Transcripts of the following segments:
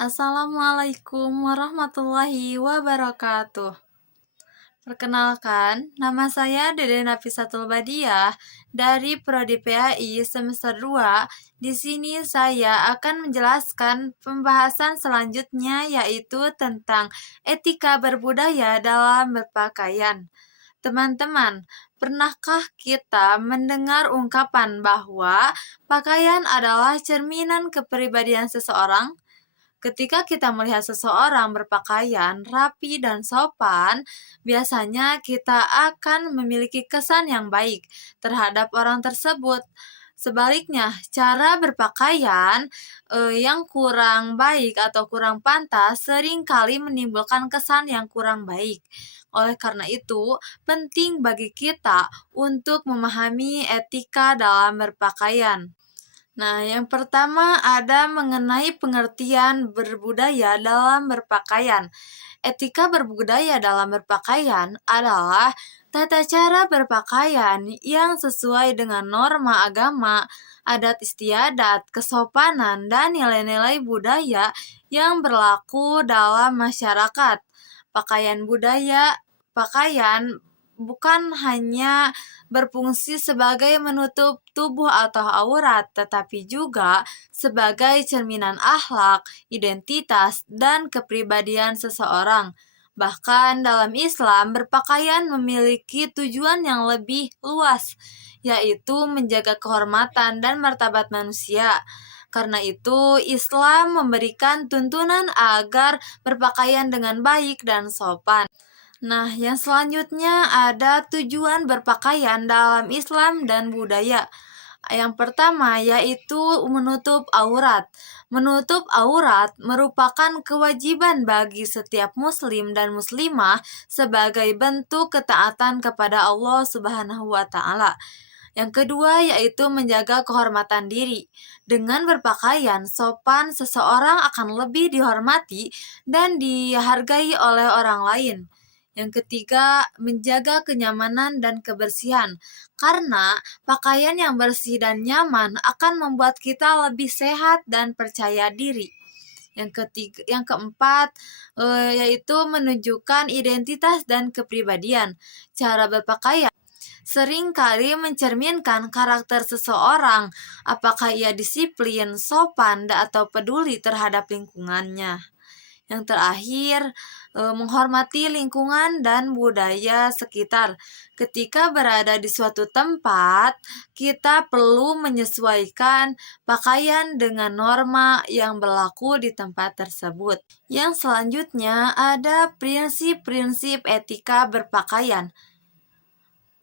Assalamualaikum warahmatullahi wabarakatuh. Perkenalkan, nama saya Dede Nafisatul Badiah dari Prodi PAI semester 2. Di sini saya akan menjelaskan pembahasan selanjutnya yaitu tentang etika berbudaya dalam berpakaian. Teman-teman, pernahkah kita mendengar ungkapan bahwa pakaian adalah cerminan kepribadian seseorang? Ketika kita melihat seseorang berpakaian rapi dan sopan, biasanya kita akan memiliki kesan yang baik terhadap orang tersebut. Sebaliknya, cara berpakaian yang kurang baik atau kurang pantas seringkali menimbulkan kesan yang kurang baik. Oleh karena itu, penting bagi kita untuk memahami etika dalam berpakaian. Nah, yang pertama ada mengenai pengertian berbudaya dalam berpakaian. Etika berbudaya dalam berpakaian adalah tata cara berpakaian yang sesuai dengan norma agama, adat istiadat, kesopanan, dan nilai-nilai budaya yang berlaku dalam masyarakat. Pakaian bukan hanya berfungsi sebagai menutup tubuh atau aurat, tetapi juga sebagai cerminan akhlak, identitas, dan kepribadian seseorang. Bahkan dalam Islam, berpakaian memiliki tujuan yang lebih luas, yaitu menjaga kehormatan dan martabat manusia. Karena itu, Islam memberikan tuntunan agar berpakaian dengan baik dan sopan. Nah, yang selanjutnya ada tujuan berpakaian dalam Islam dan budaya. Yang pertama yaitu menutup aurat. Menutup aurat merupakan kewajiban bagi setiap muslim dan muslimah sebagai bentuk ketaatan kepada Allah Subhanahu wa taala. Yang kedua yaitu menjaga kehormatan diri. Dengan berpakaian sopan, seseorang akan lebih dihormati dan dihargai oleh orang lain. Yang ketiga, menjaga kenyamanan dan kebersihan. Karena pakaian yang bersih dan nyaman akan membuat kita lebih sehat dan percaya diri. Yang keempat, yaitu menunjukkan identitas dan kepribadian. Cara berpakaian seringkali mencerminkan karakter seseorang, apakah ia disiplin, sopan, atau peduli terhadap lingkungannya. Yang terakhir, menghormati lingkungan dan budaya sekitar. Ketika berada di suatu tempat, kita perlu menyesuaikan pakaian dengan norma yang berlaku di tempat tersebut. Yang selanjutnya ada prinsip-prinsip etika berpakaian.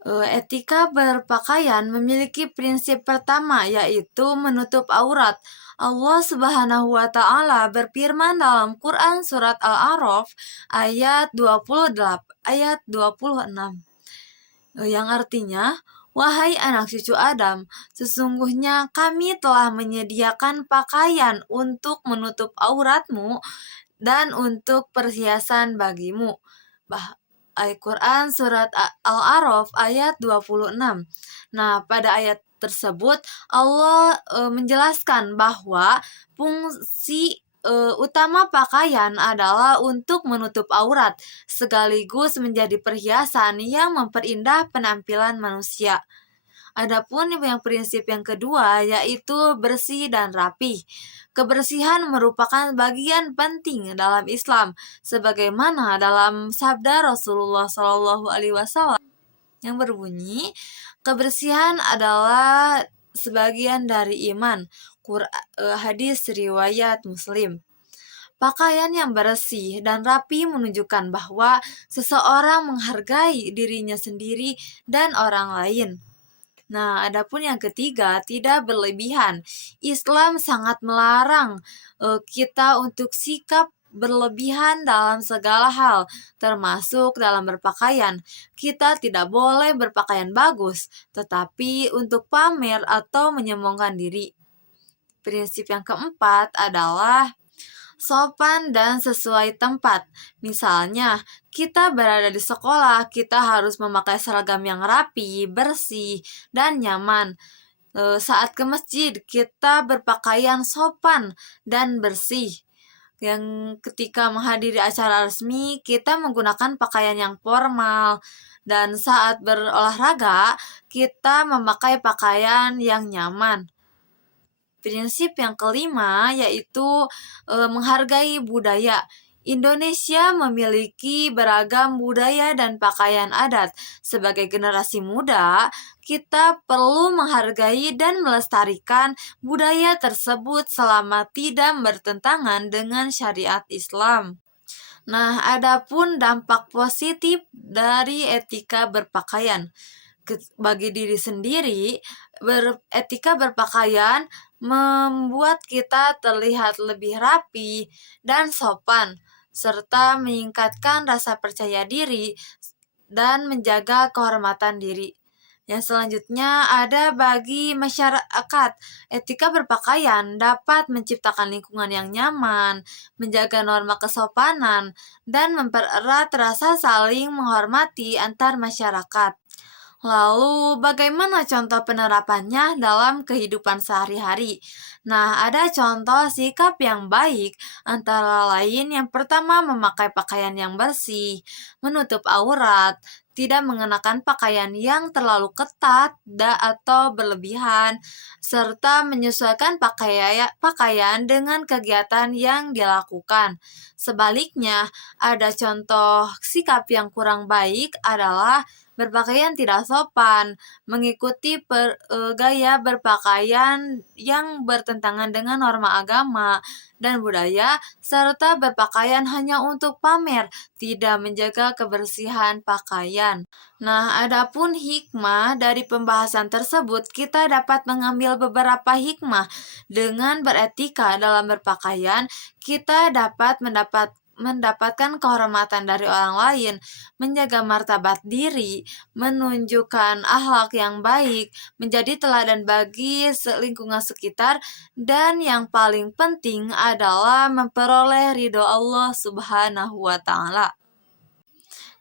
Etika berpakaian memiliki prinsip pertama yaitu menutup aurat. Allah Subhanahu wa taala berfirman dalam Quran surat Al-A'raf ayat 26, yang artinya, "Wahai anak cucu Adam, sesungguhnya kami telah menyediakan pakaian untuk menutup auratmu dan untuk perhiasan bagimu." Al-Quran surat Al-A'raf ayat 26. Nah, pada ayat tersebut Allah menjelaskan bahwa fungsi utama pakaian adalah untuk menutup aurat sekaligus menjadi perhiasan yang memperindah penampilan manusia. Adapun yang prinsip yang kedua yaitu bersih dan rapi. Kebersihan merupakan bagian penting dalam Islam, sebagaimana dalam sabda Rasulullah SAW yang berbunyi, kebersihan adalah sebagian dari iman. Hadis riwayat Muslim. Pakaian yang bersih dan rapi menunjukkan bahwa seseorang menghargai dirinya sendiri dan orang lain. Nah, adapun yang ketiga, tidak berlebihan. Islam sangat melarang kita untuk sikap berlebihan dalam segala hal, termasuk dalam berpakaian. Kita tidak boleh berpakaian bagus, tetapi untuk pamer atau menyombongkan diri. Prinsip yang keempat adalah sopan dan sesuai tempat. Misalnya, kita berada di sekolah, kita harus memakai seragam yang rapi, bersih, dan nyaman. Saat ke masjid, kita berpakaian sopan dan bersih. yang ketika menghadiri acara resmi kita menggunakan pakaian yang formal, dan saat berolahraga kita memakai pakaian yang nyaman. Prinsip yang kelima yaitu menghargai budaya. Indonesia memiliki beragam budaya dan pakaian adat. Sebagai generasi muda, kita perlu menghargai dan melestarikan budaya tersebut selama tidak bertentangan dengan syariat Islam. Nah, adapun dampak positif dari etika berpakaian bagi diri sendiri, etika berpakaian membuat kita terlihat lebih rapi dan sopan, serta meningkatkan rasa percaya diri dan menjaga kehormatan diri. Yang selanjutnya ada bagi masyarakat. Etika berpakaian dapat menciptakan lingkungan yang nyaman, menjaga norma kesopanan, dan mempererat rasa saling menghormati antar masyarakat. Lalu, bagaimana contoh penerapannya dalam kehidupan sehari-hari? Nah, ada contoh sikap yang baik, antara lain yang pertama memakai pakaian yang bersih, menutup aurat, tidak mengenakan pakaian yang terlalu ketat atau berlebihan, serta menyesuaikan pakaian dengan kegiatan yang dilakukan. Sebaliknya, ada contoh sikap yang kurang baik adalah berpakaian tidak sopan, mengikuti gaya berpakaian yang bertentangan dengan norma agama dan budaya, serta berpakaian hanya untuk pamer, tidak menjaga kebersihan pakaian. Nah, adapun hikmah dari pembahasan tersebut, kita dapat mengambil beberapa hikmah. Dengan beretika dalam berpakaian, kita dapat mendapatkan kehormatan dari orang lain, menjaga martabat diri, menunjukkan akhlak yang baik, menjadi teladan bagi lingkungan sekitar, dan yang paling penting adalah memperoleh ridho Allah Subhanahu wa Ta'ala.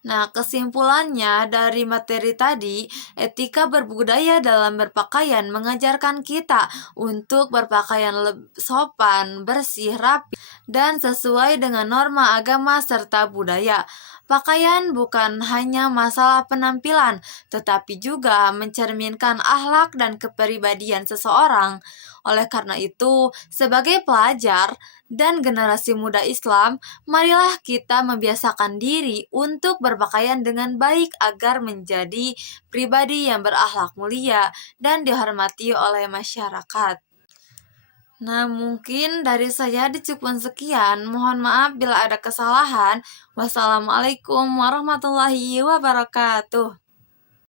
Nah, kesimpulannya dari materi tadi, etika berbudaya dalam berpakaian mengajarkan kita untuk berpakaian sopan, bersih, rapi, dan sesuai dengan norma agama serta budaya. Pakaian bukan hanya masalah penampilan, tetapi juga mencerminkan akhlak dan kepribadian seseorang. Oleh karena itu, sebagai pelajar dan generasi muda Islam, marilah kita membiasakan diri untuk berpakaian dengan baik agar menjadi pribadi yang berakhlak mulia dan dihormati oleh masyarakat. Nah, mungkin dari saya cukup sekian. Mohon maaf bila ada kesalahan. Wassalamualaikum warahmatullahi wabarakatuh.